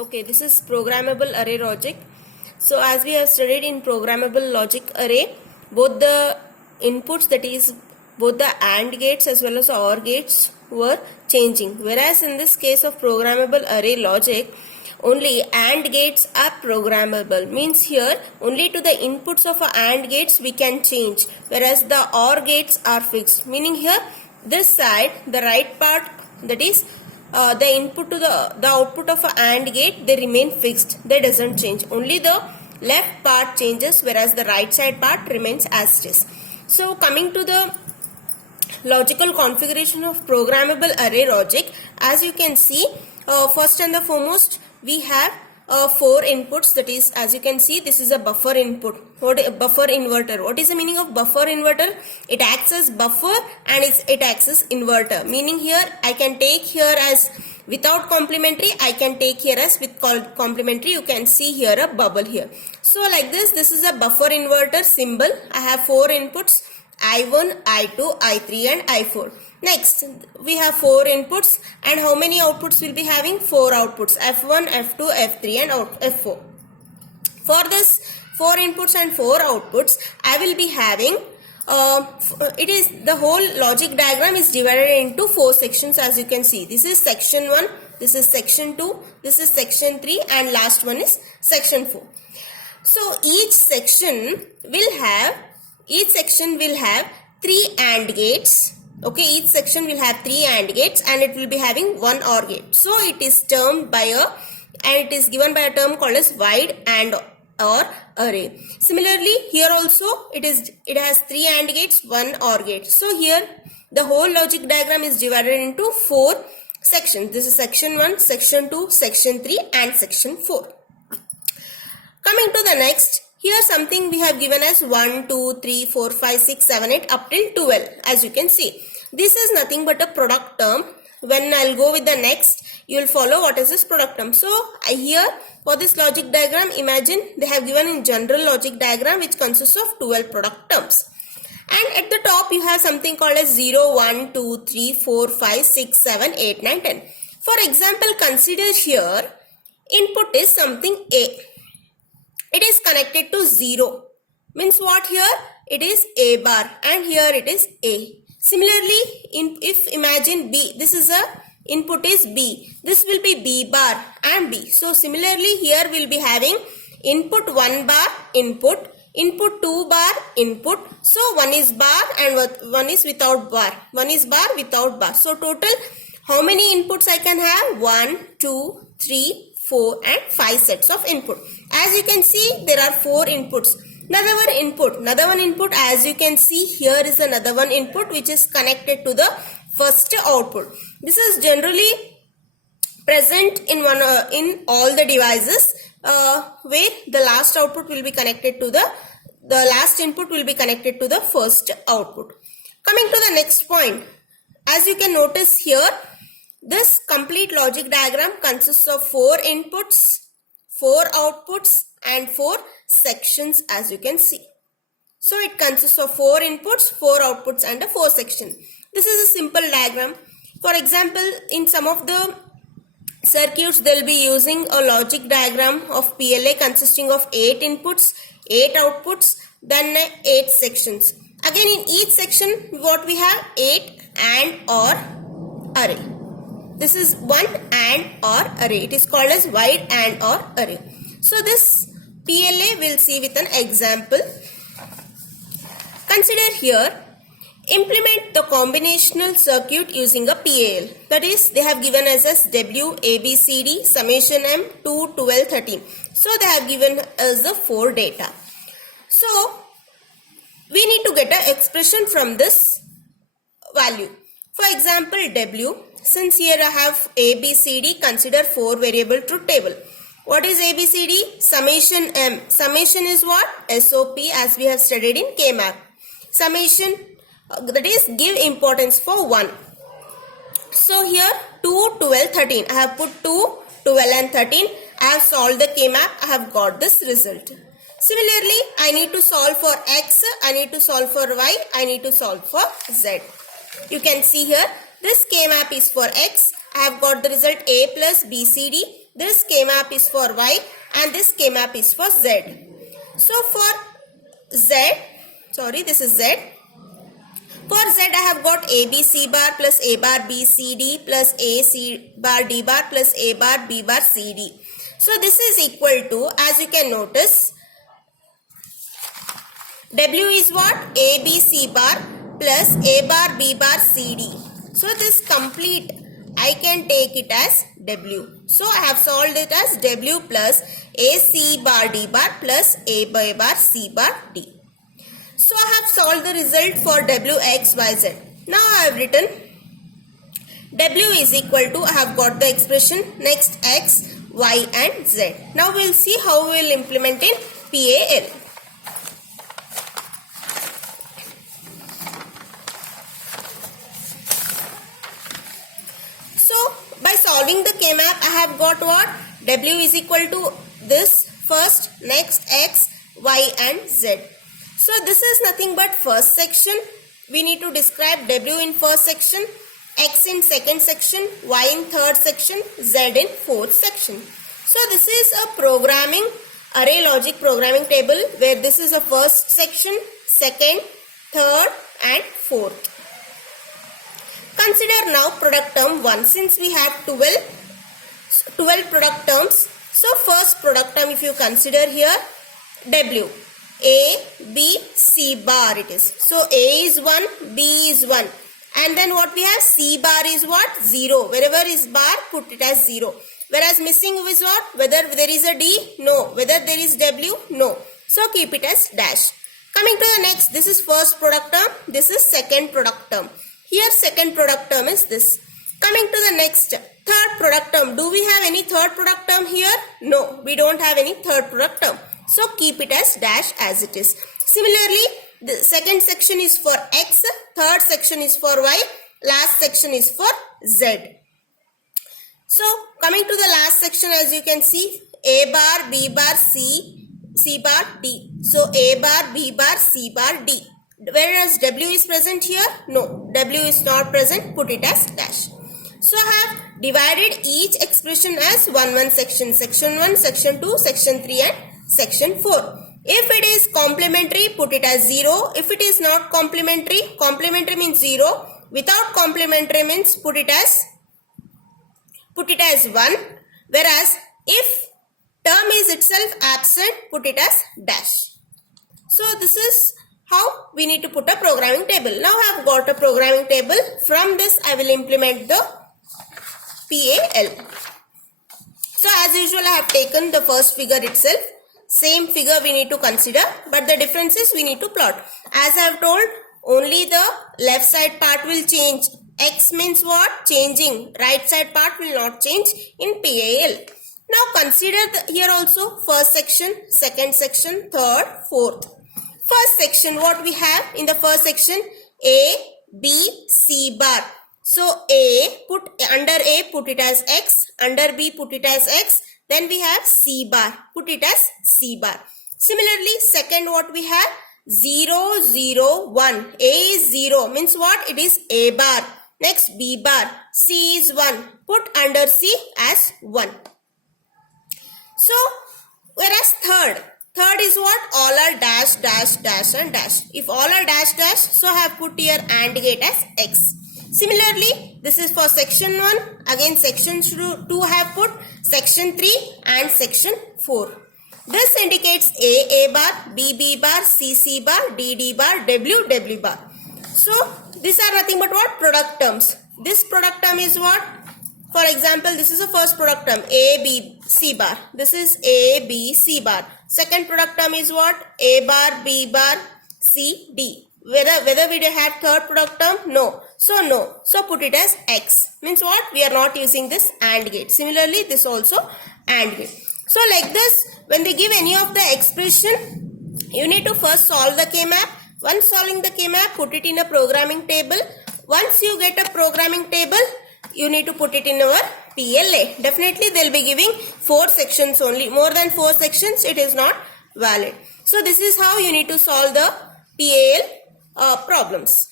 Okay, this is programmable array logic. So as we have studied in programmable logic array, both the inputs, that is both the AND gates as well as OR gates, were changing. Whereas in this case of programmable array logic, only AND gates are programmable. Means here only to the inputs of a AND gates we can change, whereas the OR gates are fixed. Meaning here this side, the right part, that is the input to the output of a AND gate, they remain fixed. They doesn't change. Only the left part changes, whereas the right side part remains as it is. So coming to the logical configuration of programmable array logic, as you can see, first and the foremost we have 4 inputs. That is, as you can see, this is a buffer input. Buffer inverter. What is the meaning of buffer inverter? It acts as buffer and it acts as inverter. Meaning here I can take here as without complementary, I can take here as with complementary. You can see here a bubble here. So like this is a buffer inverter symbol. I have 4 inputs: I1, I2, I3 and I4. Next, we have 4 inputs, and how many outputs will be having? 4 outputs: F1, F2, F3 and F4. For this 4 inputs and 4 outputs, I will be having it is the whole logic diagram is divided into 4 sections, as you can see. This is section 1, this is section 2, this is section 3 and last one is section 4. So each section will have 3 AND gates. Okay, each section will have 3 AND gates and it will be having 1 OR gate. So it is termed by it is given by a term called as wide AND OR array. Similarly, here also it has 3 AND gates, 1 OR gate. So here the whole logic diagram is divided into 4 sections. This is section 1, section 2, section 3 and section 4. Coming to the next, here something we have given as 1, 2, 3, 4, 5, 6, 7, 8 up till 12, as you can see. This is nothing but a product term. When I'll go with the next, you will follow what is this product term. So here for this logic diagram, imagine they have given in general logic diagram which consists of 12 product terms. And at the top you have something called as 0, 1, 2, 3, 4, 5, 6, 7, 8, 9, 10. For example, consider here input is something A. It is connected to 0. Means what here? It is A bar and here it is A. Similarly, if imagine B, this is a input is B. This will be B bar and B. So similarly here we will be having input 1 bar input, input 2 bar input. So one is bar and one is without bar. One is bar without bar. So total how many inputs I can have? 1, 2, 3, 4 and 5 sets of input. As you can see, there are 4 inputs. Another one input, as you can see here is another one input which is connected to the first output. This is generally present in all the devices where the last output will be connected to the last input will be connected to the first output. Coming to the next point, as you can notice here, this complete logic diagram consists of 4 inputs, 4 outputs and 4 sections, as you can see. So it consists of 4 inputs, 4 outputs and a 4 section. This is a simple diagram. For example, in some of the circuits they will be using a logic diagram of PLA consisting of 8 inputs, 8 outputs, then 8 sections. Again in each section what we have? 8 AND OR array. This is one AND OR array. It is called as wide AND OR array. So this PLA we'll see with an example. Consider here, implement the combinational circuit using a PAL. That is, they have given us W, A, B, C, D, summation M, 2, 12, 13. So they have given us the 4 data. So we need to get an expression from this value. For example, W. Since here I have A, B, C, D, consider 4 variable truth table. What is A, B, C, D? Summation M. Summation is what? SOP, as we have studied in K-map. Summation, that is give importance for 1. So here 2, 12, 13. I have put 2, 12 and 13. I have solved the K-map. I have got this result. Similarly, I need to solve for X. I need to solve for Y. I need to solve for Z. You can see here this K-map is for X. I have got the result A plus BCD. this K-map is for Y and this K-map is for Z. So for Z, this is Z. For Z, I have got A, B, C bar plus A bar, B, C, D plus A, C bar, D bar plus A bar, B bar, C, D. So this is equal to, as you can notice, W is what? A, B, C bar plus A bar, B bar, C, D. So this complete, I can take it as W. So I have solved it as W plus A, C bar, D bar plus A bar, C bar, D. So I have solved the result for W, X, Y, Z. Now I have written W is equal to, I have got the expression, next X, Y and Z. Now we will see how we will implement in PAL. So by solving the K-map, I have got what? W is equal to this first, next X, Y and Z. So this is nothing but first section. We need to describe W in first section, X in second section, Y in third section, Z in fourth section. So this is a programming, array logic programming table where this is a first section, second, third and fourth. Consider now product term 1 since we have 12 product terms. So first product term if you consider here, W. A, B, C bar it is. So A is 1, B is 1. And then what we have? C bar is what? 0. Wherever is bar, put it as 0. Whereas missing is what? Whether there is a D? No. Whether there is W? No. So keep it as dash. Coming to the next, this is first product term. This is second product term. Here second product term is this. Coming to the next, third product term. Do we have any third product term here? No. We don't have any third product term. So keep it as dash as it is. Similarly, the second section is for X, third section is for Y, last section is for Z. So coming to the last section, as you can see, A bar, B bar, C bar, D. So A bar, B bar, C bar, D. Whereas W is present here? No, W is not present, put it as dash. So I have divided each expression as one section. Section 1, section 2, section 3 and section 4. If it is complementary, put it as 0. If it is not complementary, complementary means 0. Without complementary means put it as 1. Whereas if term is itself absent, put it as dash. So this is how we need to put a programming table. Now I have got a programming table. From this I will implement the PAL. So as usual I have taken the first figure itself. Same figure we need to consider, but the difference is we need to plot. As I have told, only the left side part will change. X means what? Changing. Right side part will not change in PAL. Now consider here also first section, second section, third, fourth. First section, what we have in the first section? A, B, C bar. So A, under A, put it as X. Under B, put it as X. Then we have C bar. Put it as C bar. Similarly, second what we have? 0, 0, 1. A is 0. Means what? It is A bar. Next B bar. C is 1. Put under C as 1. So, whereas third is what? All are dash, dash, dash and dash. If all are dash, dash, so I have put here AND gate as X. Similarly, this is for section 1. Again, section 2 I have put section 3 and section 4. This indicates A bar, B bar, C bar, D bar, W bar. So, these are nothing but what? Product terms. This product term is what? For example, this is the first product term, A, B, C bar. This is A, B, C bar. Second product term is what? A bar, B bar, C, D. Whether we have third product term? No. So, no. So, put it as X. Means what? We are not using this AND gate. Similarly, this also AND gate. So, like this, when they give any of the expression, you need to first solve the K-map. Once solving the K-map, put it in a programming table. Once you get a programming table, you need to put it in our PLA. Definitely, they will be giving 4 sections only. More than 4 sections, it is not valid. So, this is how you need to solve the PAL problems.